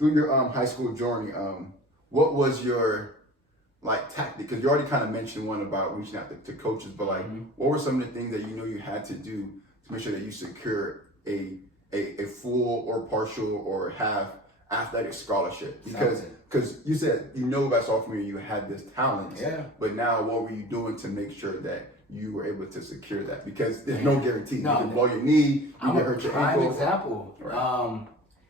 through your high school journey, what was your like tactic? Because you already kind of mentioned one about reaching out to coaches, but like, what were some of the things that you know you had to do to make sure that you secure a full or partial or half athletic scholarship? Because you said by sophomore year you had this talent, but now what were you doing to make sure that you were able to secure that? Because there's no guarantee. You can blow your knee, you can hurt your ankle. Prime example. Right.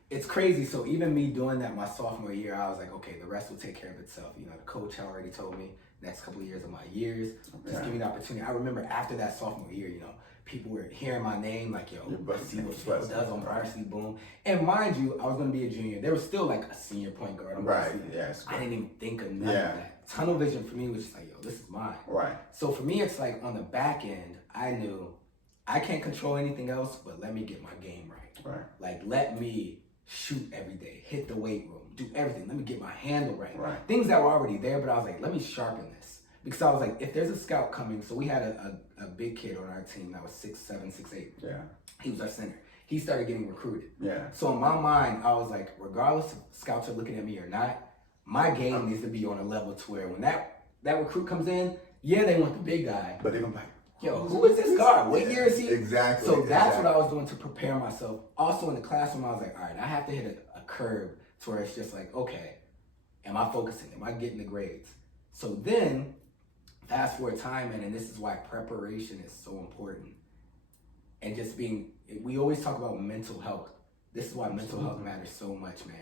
It's crazy. So even me doing that my sophomore year, I was like, okay, the rest will take care of itself. The coach already told me next couple of years of my years, just give me the opportunity. I remember after that sophomore year, people were hearing my name like, yo, see what Phil does on varsity, boom. And mind you, I was going to be a junior. There was still like a senior point guard on varsity. I didn't even think of none of that. Tunnel vision for me was just like, yo, this is mine. Right. So for me, it's like on the back end, I knew I can't control anything else, but let me get my game right. Right. Like, let me shoot every day, hit the weight room, do everything. Let me get my handle right. Right. Things that were already there, but I was like, let me sharpen this. Because I was like, if there's a scout coming, so we had a big kid on our team that was 6'7", 6'8". Yeah. He was our center. He started getting recruited. Yeah. So in my mind, I was like, regardless if scouts are looking at me or not, my game needs to be on a level to where when that recruit comes in, they want the big guy. But they're going to be like, yo, who is this guard? What year is he? Exactly. So that's what I was doing to prepare myself. Also in the classroom, I was like, all right, I have to hit a curve to where it's just like, okay, am I focusing? Am I getting the grades? So then, fast forward time, and this is why preparation is so important. And just we always talk about mental health. This is why mental health matters so much, man.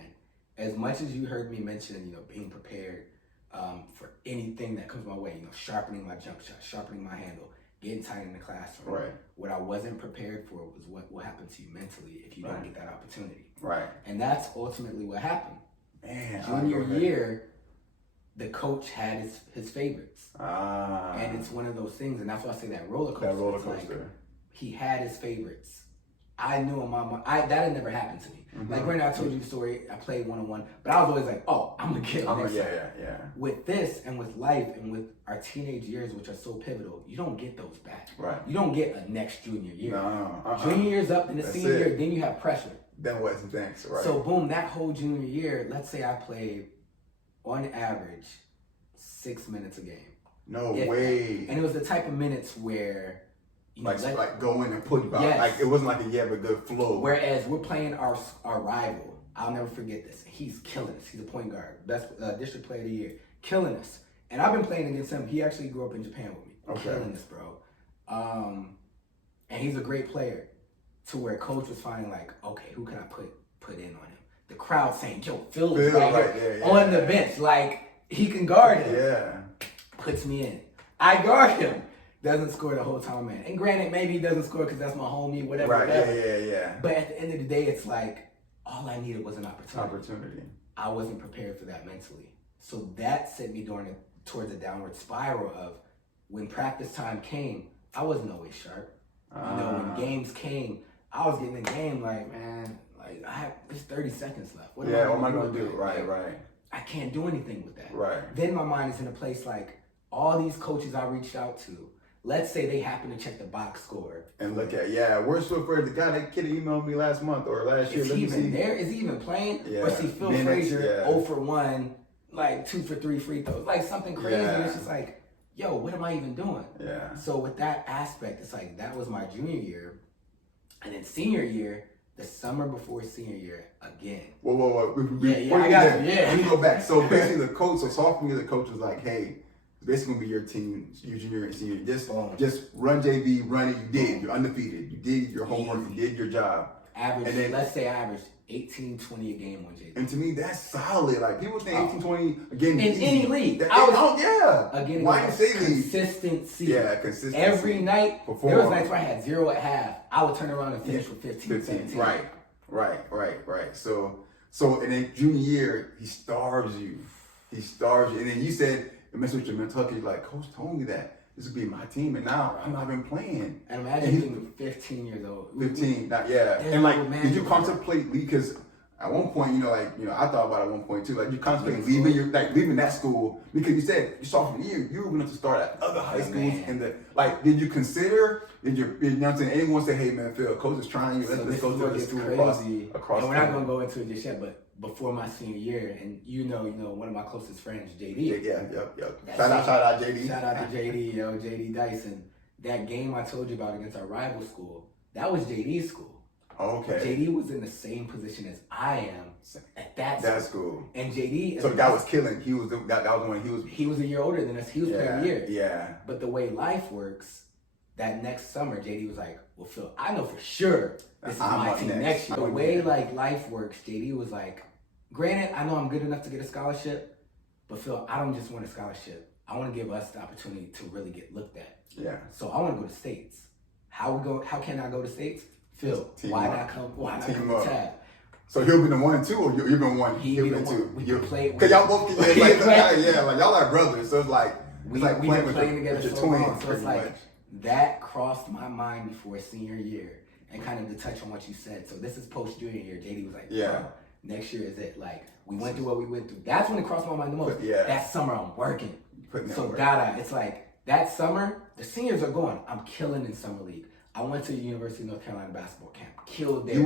As much as you heard me mention, being prepared for anything that comes my way, sharpening my jump shot, sharpening my handle, getting tight in the classroom. Right. What I wasn't prepared for was what will happen to you mentally if you don't get that opportunity. Right. And that's ultimately what happened. Man, junior year, the coach had his favorites. Ah. And it's one of those things, and that's why I say that roller coaster. That roller coaster. Like, he had his favorites. I knew in my mind, that had never happened to me. Like right now, I told you the story, I played one-on-one, but I was always like, oh, I'm gonna get on this. Yeah. With this and with life and with our teenage years, which are so pivotal, you don't get those back. Right. You don't get a next junior year. No. Junior year's up, and the senior year, then you have pressure. Then what's the thanks, right? So boom, that whole junior year, let's say I played on average 6 minutes a game. No way. And it was the type of minutes where like go in and put you out. Like it wasn't like you have a good flow. Whereas we're playing our rival. I'll never forget this. He's killing us. He's a point guard, best district player of the year, killing us. And I've been playing against him. He actually grew up in Japan with me. Killing us, bro. And he's a great player. To where coach was finding like, okay, who can I put in on him? The crowd saying, yo, Phil is right here on the bench. Like, he can guard him. Yeah. Puts me in. I guard him. Doesn't score the whole time, man. And granted, maybe he doesn't score because that's my homie, whatever. Right, whatever. Yeah. But at the end of the day, it's like, all I needed was an opportunity. I wasn't prepared for that mentally. So that sent me towards a downward spiral of when practice time came, I wasn't always sharp. When games came, I was getting in the game like, man, like there's 30 seconds left. What am I going to do? Right. I can't do anything with that. Right. Then my mind is in a place like all these coaches I reached out to, let's say they happen to check the box score. And look at, where's Phil Frazier? The guy that kid emailed me last month or last year. Is he even there? Is he even playing? Yeah. Or see Phil Frazier 0 for 1, like 2 for 3 free throws, like something crazy. And it's just like, yo, what am I even doing? Yeah. So with that aspect, it's like that was my junior year. And then senior year, the summer before senior year, again. Whoa. I got you. Let me go back. So basically so sophomore year, the coach was like, hey, it's basically going to be your team, your junior and senior. Just run JV, run it. You did. You're undefeated. You did your homework. You did your job. Let's say average 18, 20 a game on JV. And to me, that's solid. Like, people think 18, 20 a game in any league. Again, why you say consistency. Yeah, consistency. Every night, there was nights where I had 0 at half. I would turn around and finish with 15, 17. Right. So, and then junior year, he starves you. And then you said, it messed with your mental health. You're like, coach told me that this would be my team, and now I'm not even playing. And imagine being 15 years old. 15, and like, did you contemplate leave? Because at one point, I thought about it at one point too. Like, you contemplate leaving that school because you said your sophomore year you were going to start at other high schools. Did you consider? You know what I'm saying? Anyone say, hey man, Phil, coach is trying you. Let's go to the school across. And we're not going to go into it just yet, but before my senior year, and one of my closest friends, JD. Yeah, yep. Shout out JD. Shout out to JD, JD Dyson. That game I told you about against our rival school, that was JD's school. Okay. JD was in the same position as I am at that school. And JD. So the guy was killing. He was that was when he was a year older than us. He was playing a year. Yeah. But the way life works, that next summer, JD was like, "Well, Phil, I know for sure this is my team next year." The way like life works, JD was like, "Granted, I know I'm good enough to get a scholarship, but Phil, I don't just want a scholarship. I want to give us the opportunity to really get looked at. Yeah. So I want to go to States. How can I go to States? Phil, why not come to Tab?" So he'll be the 1 and 2, or you've been 1. He'll be the 2. We can play. Cause y'all both like y'all are brothers. So it's like we've been playing together with so long. So it's like that crossed my mind before senior year, and kind of to touch on what you said. So this is post junior year. JD was like, "Bro, next year is it? Like we went through what we went through." That's when it crossed my mind the most. That summer I'm working. So it's like that summer the seniors are going. I'm killing in summer league. I went to the University of North Carolina basketball camp. Killed there.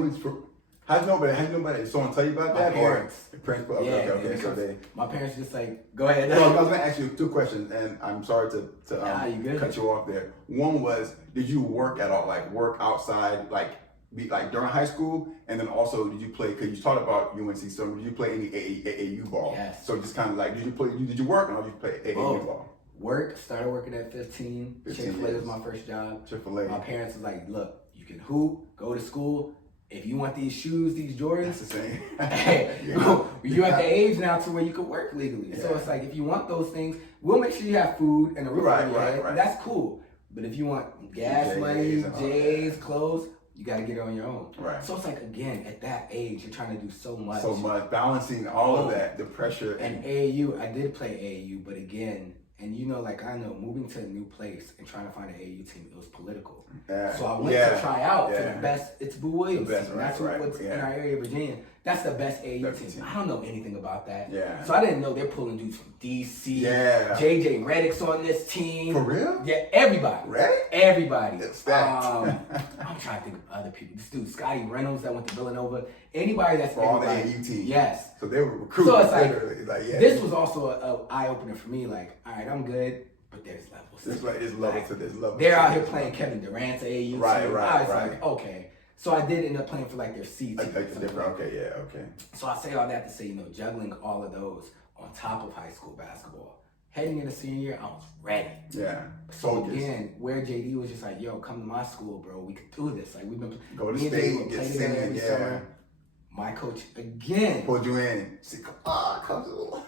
How'd nobody? Someone tell you about that? My parents. Or principal? Okay. So my parents just like, go ahead. No, I was gonna ask you 2 questions, and I'm sorry to you cut you off there. One was, did you work at all? Like work outside, like during high school, and then also did you play? Because you talked about UNC Summer. Did you play any AAU ball? Yes. So just kind of like, did you work, or did you play AAU ball? Started working at 15. Chick-fil-A was my first job. Chick-fil-A. My parents was like, "Look, you can hoop, go to school. If you want these shoes, these Jordans, that's the same. Hey, you're at the age now to where you can work legally. Yeah. So it's like, if you want those things, we'll make sure you have food and a roof over your head. Right. That's cool. But if you want gas money, J's, clothes, you got to get it on your own. Right. So it's like, again, at that age, you're trying to do so much. Balancing all of that, the pressure. And AAU, I did play AAU, but again, and I know moving to a new place and trying to find an AAU team, it was political. So I went to try out for the best. It's Boo Williams. That's what's in our area of Virginia. That's the best AAU team. I don't know anything about that. Yeah. So I didn't know they're pulling dudes from DC. Yeah. JJ Redick's on this team. For real? Yeah, everybody. Reddick? Everybody. It's fact. I'm trying to think of other people. This dude, Scotty Reynolds, that went to Villanova. Anybody that's for all the AAU teams. Yes. So they were recruiting. So it's like this was also an eye opener for me. Like, all right, I'm good, but there's levels. There's level to this level. They're out here playing Kevin Durant's AAU team. Right. I was like, okay. So I did end up playing for like their C team. Okay. So I say all that to say, juggling all of those on top of high school basketball. Heading into senior year, I was ready. Yeah. So again, where JD was just like, yo, come to my school, bro. We could do this. Like, we've been go to state, get singing, every summer. My coach again pulled you in. Said, come to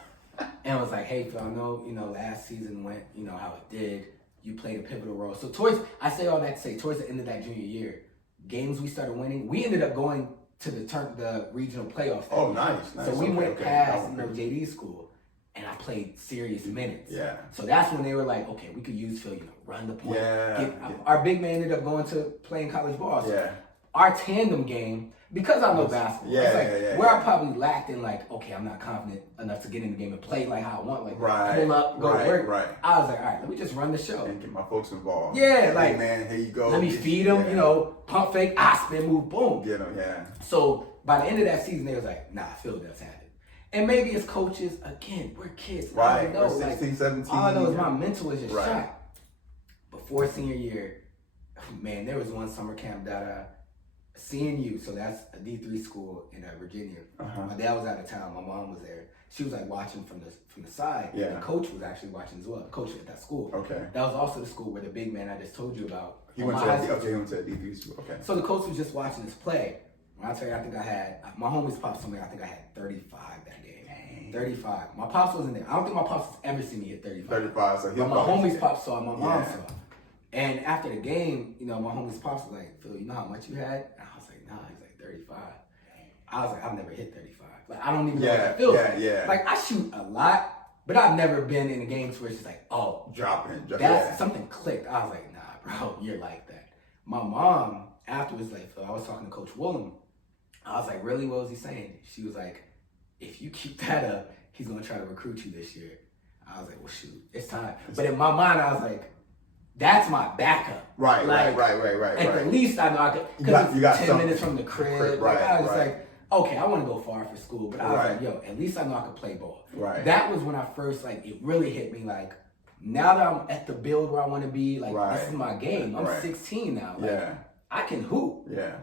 and was like, hey, Phil, I know, last season went, how it did. You played a pivotal role. So I say all that to say, towards the end of that junior year, games we started winning, we ended up going to the regional playoffs. Oh, nice. So we went past JD school, and I played serious minutes. Yeah. So that's when they were like, okay, we could use Phil, run the point. Yeah. Our big man ended up going to playing college ball. So Yeah. our tandem game, because I know basketball, where I probably lacked in okay, I'm not confident enough to get in the game and play like how I want, pull up, go to work. Right. I was like, all right, let me just run the show. And get my folks involved. Yeah, hey, man, here you go. Let me feed them, pump fake, spin move, boom. Get them, yeah. So by the end of that season, they was like, nah, Phil does have it. And maybe as coaches, again, we're kids. Right, I don't know. we're 16, 17. All I know is my mental is just shot. Before senior year, man, there was one summer camp that CNU, so that's a D3 school in Virginia. My dad was out of town. My mom was there. She was watching from the side. Yeah. And the coach was actually watching as well. The coach at that school. Okay. That was also the school where the big man I just told you about. He went to a D3 school. Okay. So the coach was just watching us play. I'll tell you, I think I had my homies pops told me I think I had 35 that game. Dang. 35. My pops wasn't there. I don't think my pops has ever seen me hit 35. 35. So but my homies pops saw. My mom saw. And after the game, my homies pops was like, Phil, you know how much you had? And I was like, nah. He's like 35. I was like, I've never hit 35. Like, I don't even know what that feels like. Yeah. Like, I shoot a lot, but I've never been in a game where it's just like, oh, dropping. That's something clicked. I was like, nah, bro, you're like that. My mom afterwards, I was talking to Coach Woolen. I was like, really? What was he saying? She was like, if you keep that up, he's gonna try to recruit you this year. I was like, well, shoot, it's time. But in my mind, I was like, that's my backup. Right. At the least I know I could, because it's 10 minutes from the crib. I was like, okay, I want to go far for school, but I was Right. like, yo, at least I know I can play ball. Right. That was when I first, like, it really hit me, like, now that I'm at the build where I want to be, like, Right. this is my game. I'm Right. 16 now. Like, Yeah. I can hoop. Yeah.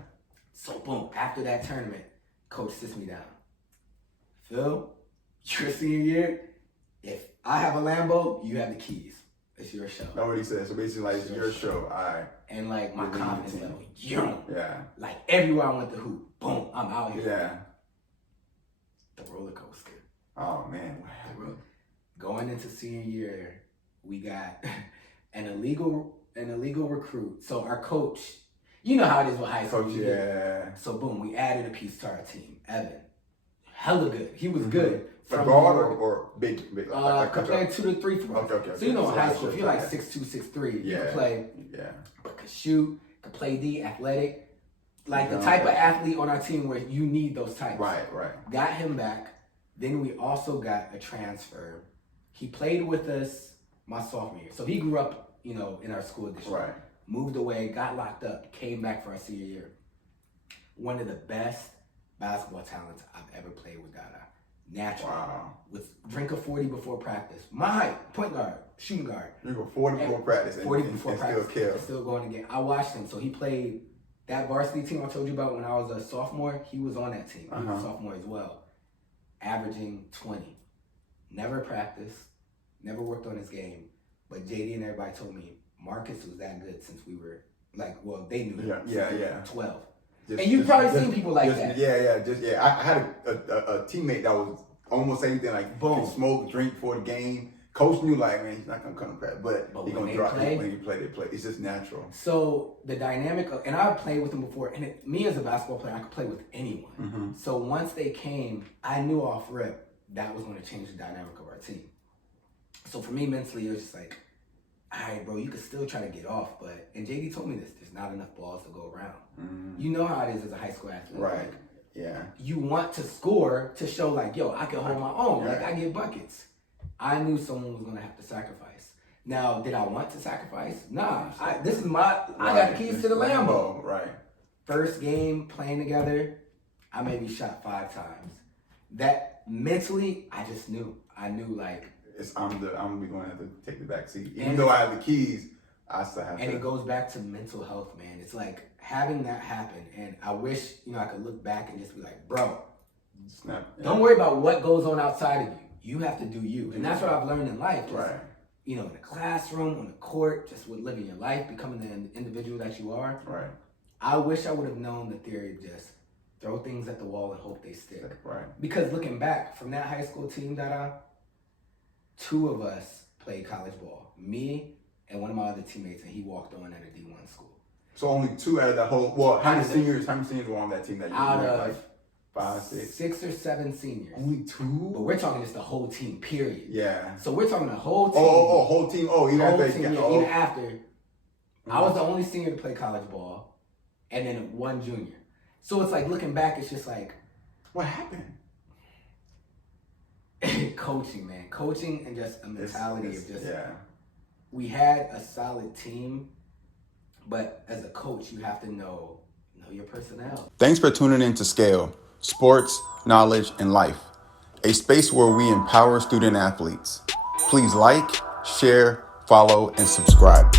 So, boom, after that tournament, coach sits me down. Phil, your senior year, if I have a Lambo, you have the keys. It's your show. That's what he said. So basically, like, it's your show. All right. And, like, my You're leading confidence the team. level, yo. Yeah. Like, everywhere I went to hoop, boom, I'm out here. Yeah. The roller coaster. Oh, man. Going into senior year, we got an illegal recruit. So our coach, you know how it is with high school. Coach, yeah. So boom, we added a piece to our team. Evan, hella good. He was good. A guard or big? Could play 2 to 3 for us. Okay. So you know in high that's school, if your you're like thing. 6'2", 6'3", you Yeah. can play, Yeah. but could shoot, could play D, athletic. Like the Yeah. type of athlete on our team where you need those types. Right. Got him back. Then we also got a transfer. He played with us my sophomore year. So he grew up, you know, in our school district. Right. Moved away, got locked up, came back for our senior year. One of the best basketball talents I've ever played with, Dada. Natural. Wow. With drink a 40 before practice. My height, point guard, shooting guard. You go 40 before practice and 40 before practice. still kill. Still going again. I watched him. So he played that varsity team I told you about when I was a sophomore. He was on that team. He was a sophomore as well. Averaging 20. Never practiced. Never worked on his game. But JD and everybody told me Marcus was that good since we were, like, well, they knew him. Yeah, since yeah, we were yeah. 12. And you've probably seen people like that. Yeah. I had a teammate that was almost same thing, like Boom. could smoke, drink for the game. Coach knew, like, man, he's not gonna come crap, but he's when gonna they drop play- it when he play. They play. It's just natural. So the dynamic of, and I've played with them before, and me as a basketball player, I could play with anyone. Mm-hmm. So once they came, I knew off rip that was going to change the dynamic of our team. So for me mentally, it was just like, all right, bro, you could still try to get off, but, and JD told me this, there's not enough balls to go around. Mm-hmm. You know how it is as a high school athlete. Right. Like, Yeah. you want to score to show like, yo, I can hold my own. Like, Right. I get buckets. I knew someone was going to have to sacrifice. Now, did I want to sacrifice? Nah. I got the keys to the Lambo. Right. First game playing together, I maybe shot 5 times. That mentally, I just knew. I knew like. I'm going to have to take the back seat. Even And though I have the keys, I still have to. And it goes back to mental health, man. It's like having that happen. And I wish, I could look back and just be like, bro, Snap. don't worry about what goes on outside of you. You have to do you. And that's what I've learned in life. Just, Right. in the classroom, on the court, just with living your life, becoming the individual that you are. Right. I wish I would have known the theory of just throw things at the wall and hope they stick. Right. Because looking back from that high school team, 2 of us played college ball. Me and one of my other teammates, and he walked on at a D1 school. So only 2 out of that whole. Well, how many seniors were on that team that you Out were of like 5, 6? 6 or 7 seniors. Only 2. But we're talking just the whole team, period. Yeah. So we're talking the whole team. Whole team. Even Whole after team, even after. I was the only senior to play college ball, and then 1 junior. So it's like looking back, it's just like what happened? coaching, man. Coaching and just a mentality of just. Yeah. We had a solid team, but as a coach, you have to know your personnel. Thanks for tuning in to Scale, Sports, Knowledge, and Life, a space where we empower student athletes. Please like, share, follow, and subscribe.